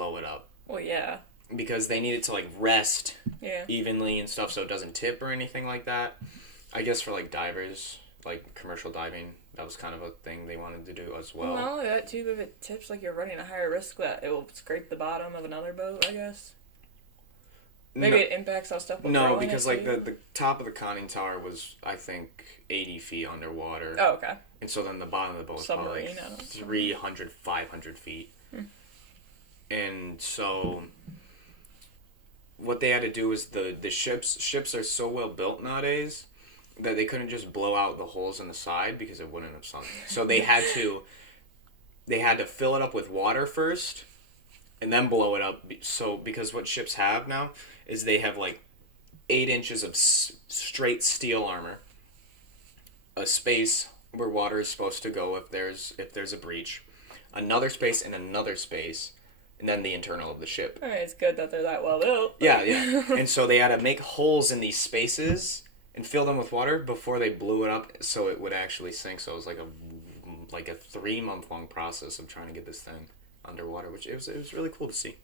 Well, yeah. Because they need it to like rest Yeah. evenly and stuff, so it doesn't tip or anything like that. I guess for like divers, like commercial diving, that was kind of a thing they wanted to do as well. Not only that, too, if it tips, like, you're running a higher risk that it will scrape the bottom of another boat, I guess. Maybe it impacts how stuff will grow. No, because like the top of the conning tower was, I think, 80 feet underwater. Oh, okay. And so then the bottom of the boat was probably like 300, 500 feet. And so what they had to do is the ships are so well built nowadays that they couldn't just blow out the holes in the side because it wouldn't have sunk. So they had to fill it up with water first and then blow it up. So because what ships have now is they have like 8 inches of straight steel armor, a space where water is supposed to go if there's a breach, another space and another space, and then the internal of the ship. Alright, it's good that they're that well built. Yeah. And so they had to make holes in these spaces and fill them with water before they blew it up so it would actually sink. So it was like a 3-month-long process of trying to get this thing underwater, which it was really cool to see.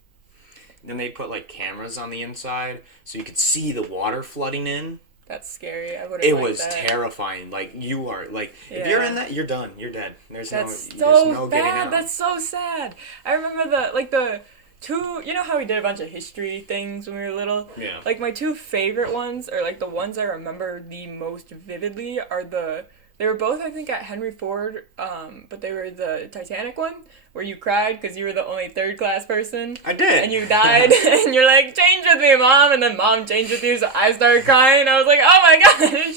Then they put like cameras on the inside so you could see the water flooding in. That's scary. I wouldn't. It was terrifying. Like you are like if you're in that, you're done. You're dead. There's no getting out. That's so sad. I remember the two. You know how we did a bunch of history things when we were little. Yeah. Like my 2 favorite ones, or like the ones I remember the most vividly, are they were both, I think, at Henry Ford, but they were the Titanic one, where you cried because you were the only third-class person. I did. And you died, and you're like, change with me, Mom, and then Mom changed with you, so I started crying, I was like, oh my gosh!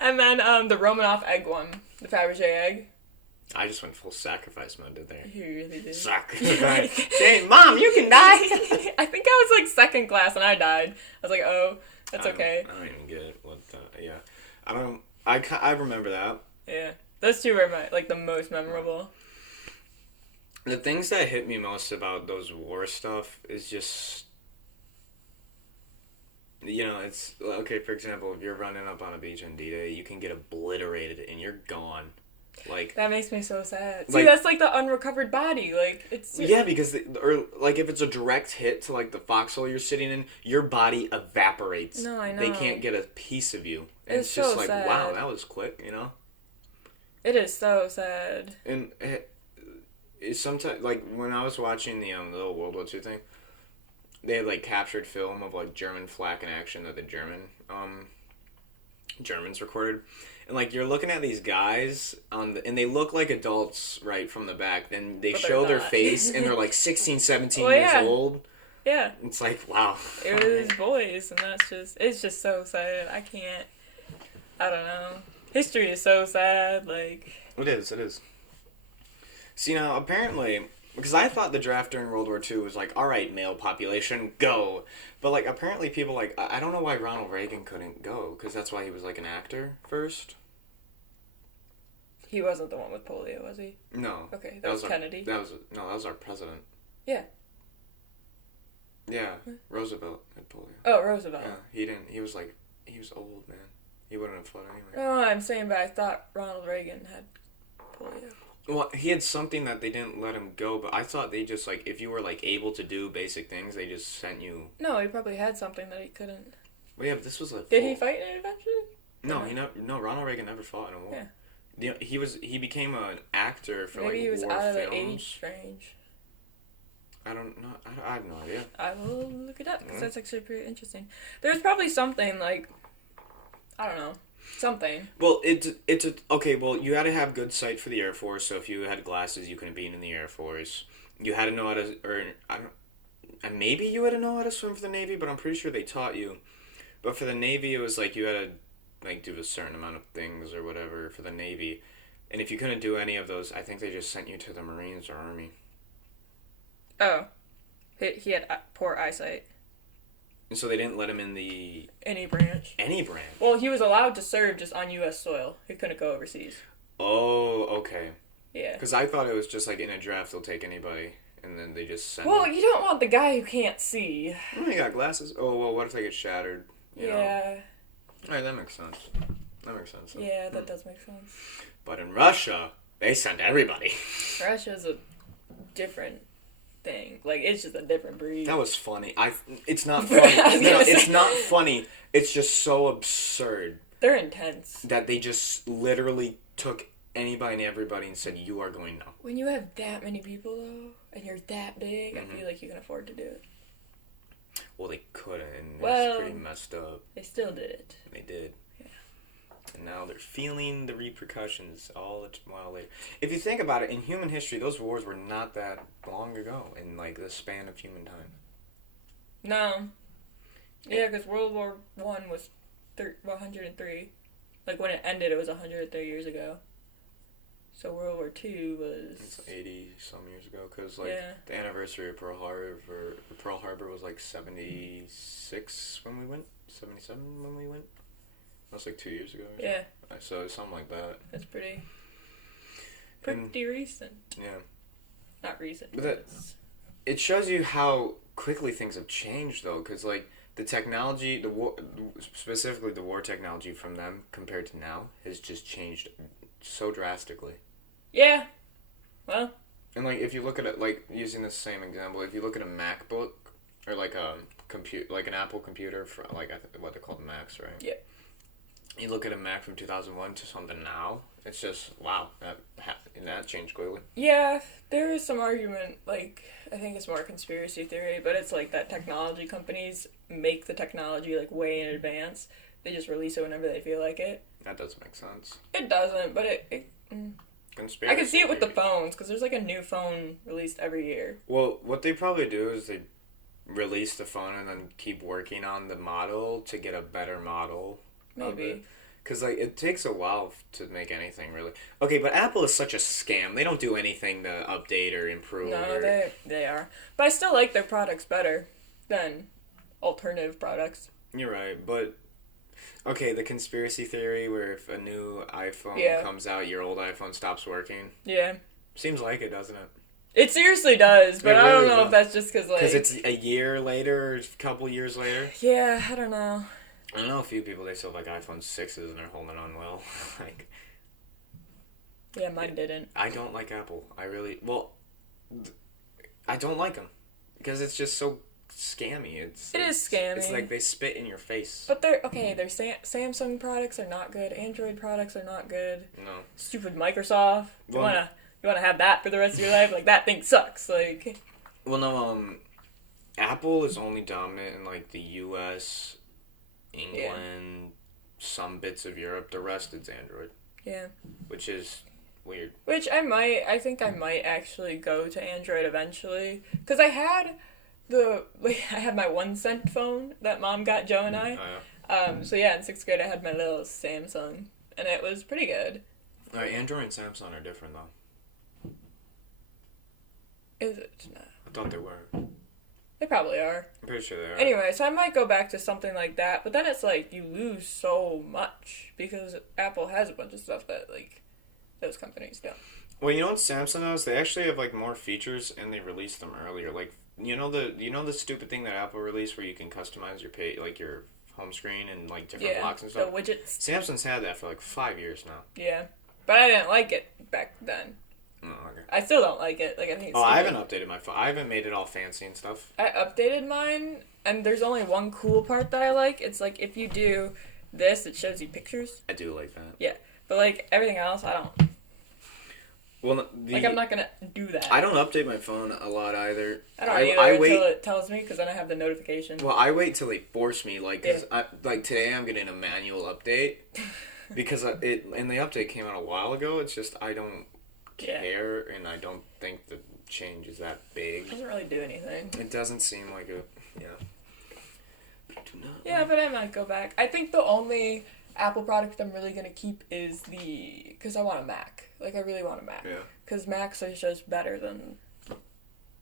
And then the Romanoff egg one, the Fabergé egg. I just went full sacrifice mode, did there? You really did. Sacrifice. Hey, Mom, you can die! I think I was like second class and I died. I was like, oh, that's okay. I don't even get it. Yeah. I remember that. Yeah. Those 2 were the most memorable. The things that hit me most about those war stuff is just, it's, okay, for example, if you're running up on a beach on D-Day, you can get obliterated and you're gone. Like that makes me so sad. See, that's like the unrecovered body. Like it's yeah, because if it's a direct hit to like the foxhole you're sitting in, your body evaporates. No, I know. They can't get a piece of you. And it's so just like sad. wow, that was quick, It is so sad. And it's sometimes like when I was watching the little World War II thing, they had like captured film of like German flak in action that the Germans recorded. And, like, you're looking at these guys, and they look like adults, right, from the back. Then they show their face, and they're, like, 16, 17 years old. Yeah. It's like, wow. It was boys, and it's just so sad. I don't know. History is so sad, like... It is. See, now, apparently... Because I thought the draft during World War II was like, all right, male population, go. But, like, apparently people, like, I don't know why Ronald Reagan couldn't go, because that's why he was, like, an actor first. He wasn't the one with polio, was he? No. Okay, that was Kennedy. That was our president. Yeah. Yeah, Roosevelt had polio. Oh, Roosevelt. Yeah, he was old, man. He wouldn't have fought anyway. No, I'm saying, but I thought Ronald Reagan had polio. Well, he had something that they didn't let him go, but I thought they just, like, if you were, like, able to do basic things, they just sent you... No, he probably had something that he couldn't. Well, yeah, but this was a... Did he fight in it eventually? No, Ronald Reagan never fought in a war. Yeah. He became an actor for, Maybe like, he was war out of films. the age range. I don't know. I have no idea. I will look it up, because that's actually pretty interesting. There's probably something, like... I don't know. Something. Well, okay, well, you had to have good sight for the Air Force, so if you had glasses, you couldn't be in the Air Force. You had to know how to, and maybe you had to know how to swim for the Navy, but I'm pretty sure they taught you. But for the Navy, it was like you had to, like, do a certain amount of things or whatever for the Navy. And if you couldn't do any of those, I think they just sent you to the Marines or Army. Oh. He had poor eyesight. And so they didn't let him in the... Any branch. Any branch? Well, he was allowed to serve just on U.S. soil. He couldn't go overseas. Oh, okay. Yeah. Because I thought it was just like in a draft they'll take anybody, and then they just send Well, him. you don't want the guy who can't see. Oh, he got glasses. Oh, well, what if they get shattered? You know? Alright, that makes sense. That makes sense. Yeah, that does make sense. But in Russia, they send everybody. Russia's a different thing. Like, it's just a different breed. That was funny. It's not funny. No, it's not funny. It's just so absurd. They're intense. That they just literally took anybody and everybody and said, you are going now. When you have that many people, though, and you're that big, I feel like you can afford to do it. Well, they couldn't. Well, it's pretty messed up. They still did it. They did. Yeah. And now they're feeling the repercussions all the while later. If you think about it, in human history, those wars were not that long ago in, like, the span of human time. No. Yeah, because World War I was 103. Like, when it ended, it was 103 years ago. So World War II was... It's 80-some years ago, because, like, the anniversary of Pearl Harbor was, like, 76 when we went? 77 when we went? That's, like, 2 years ago. Yeah. So, something like that. That's pretty recent. Yeah. Not recent. But it shows you how quickly things have changed, though, because, like, the technology, specifically the war technology from them compared to now has just changed so drastically. Yeah. Well. And, like, if you look at it, like, using the same example, if you look at a MacBook, or, like, a like an Apple computer, for, like, what they're called Macs, right? Yeah. You look at a Mac from 2001 to something now, it's just, wow, that changed quickly. Yeah, there is some argument, like, I think it's more conspiracy theory, but it's like that technology companies make the technology, like, way in advance. They just release it whenever they feel like it. That doesn't make sense. It doesn't, but I can see it with the phones, because there's, like, a new phone released every year. Well, what they probably do is they release the phone and then keep working on the model to get a better model. Maybe. Because, like, it takes a while to make anything, really. Okay, but Apple is such a scam. They don't do anything to update or improve. No, they are. But I still like their products better than alternative products. You're right, but... Okay, the conspiracy theory where if a new iPhone comes out, your old iPhone stops working. Yeah. Seems like it, doesn't it? It seriously does, but I don't know if that's just because, like... Because it's a year later or a couple years later? Yeah, I don't know. I know a few people, they still have, like, iPhone 6s and they're holding on well. Like... Yeah, mine didn't. I don't like Apple. I really... Well, I don't like them. Because it's just so scammy. It is scammy. It's like they spit in your face. But their Samsung products are not good. Android products are not good. No. Stupid Microsoft. You wanna have that for the rest of your life? Like, that thing sucks. Like. Well, no. Apple is only dominant in, like, the U.S., England, some bits of Europe. The rest is Android. Yeah. Which is weird. Which I think I might actually go to Android eventually, because I had my 1 cent phone that Mom got Joe and I. Oh, yeah. So yeah, in 6th grade I had my little Samsung, and it was pretty good. Android and Samsung are different, though. Is it? No. I thought they were. They probably are. I'm pretty sure they are. Anyway, so I might go back to something like that, but then it's like you lose so much because Apple has a bunch of stuff that, like, those companies don't. Well, you know what Samsung does? They actually have, like, more features, and they released them earlier. Like, you know the stupid thing that Apple released where you can customize your home screen and, like, different blocks and stuff? The widgets. Samsung's had that for, like, 5 years now. Yeah. But I didn't like it back then. Oh, okay. I still don't like it. Like, I think it's I haven't updated my phone. I haven't made it all fancy and stuff. I updated mine, and there's only one cool part that I like. It's like, if you do this, it shows you pictures. I do like that. Yeah. But, like, everything else, I don't. Well, I'm not gonna do that. I don't update my phone a lot either. I don't either until it tells me, because then I have the notification. Well, I wait till they force me, like, cause like today I'm getting a manual update, because and the update came out a while ago. It's just I don't care, and I don't think the change is that big. It doesn't really do anything. It doesn't seem like it. Yeah, but I might go back. I think the only Apple product I'm really gonna keep is because I want a Mac. Like, I really want a Mac. Yeah. Because Macs are just better than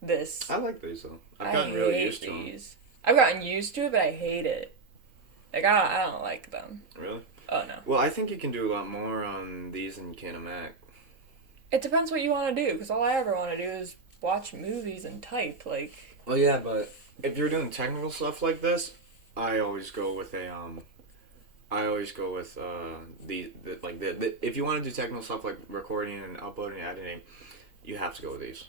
this. I like these though. I've gotten really used to them. I've gotten used to it, but I hate it. Like, I don't like them. Really? Oh, no. Well, I think you can do a lot more on these than you can on Mac. It depends what you want to do, because all I ever want to do is watch movies and type, like... Well, yeah, but if you're doing technical stuff like this, I always go with if you want to do technical stuff like recording and uploading and editing, you have to go with these.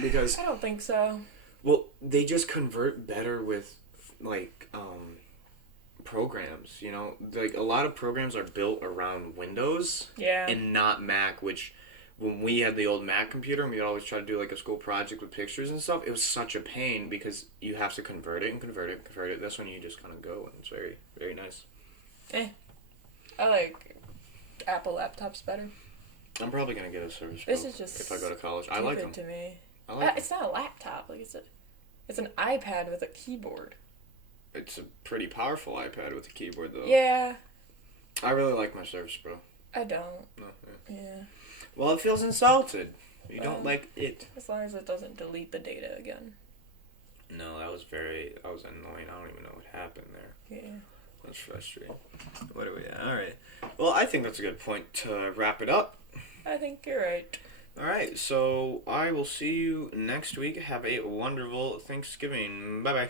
Because... I don't think so. Well, they just convert better with, like, programs, you know? Like, a lot of programs are built around Windows and not Mac, which when we had the old Mac computer and we'd always try to do, like, a school project with pictures and stuff, it was such a pain because you have to convert it. That's when you just kind of go, and it's very, very nice. I like Apple laptops better. I'm probably going to get a Surface Pro if I go to college. I like them. To me. I like them. It's not a laptop. Like, it's an iPad with a keyboard. It's a pretty powerful iPad with a keyboard, though. Yeah. I really like my Surface Pro. I don't. No, Yeah. Well, it feels insulted. You don't like it. As long as it doesn't delete the data again. No, that was annoying. I don't even know what happened there. Yeah. That's frustrating. What are we at? Alright. Well, I think that's a good point to wrap it up. I think you're right. Alright, so I will see you next week. Have a wonderful Thanksgiving. Bye-bye.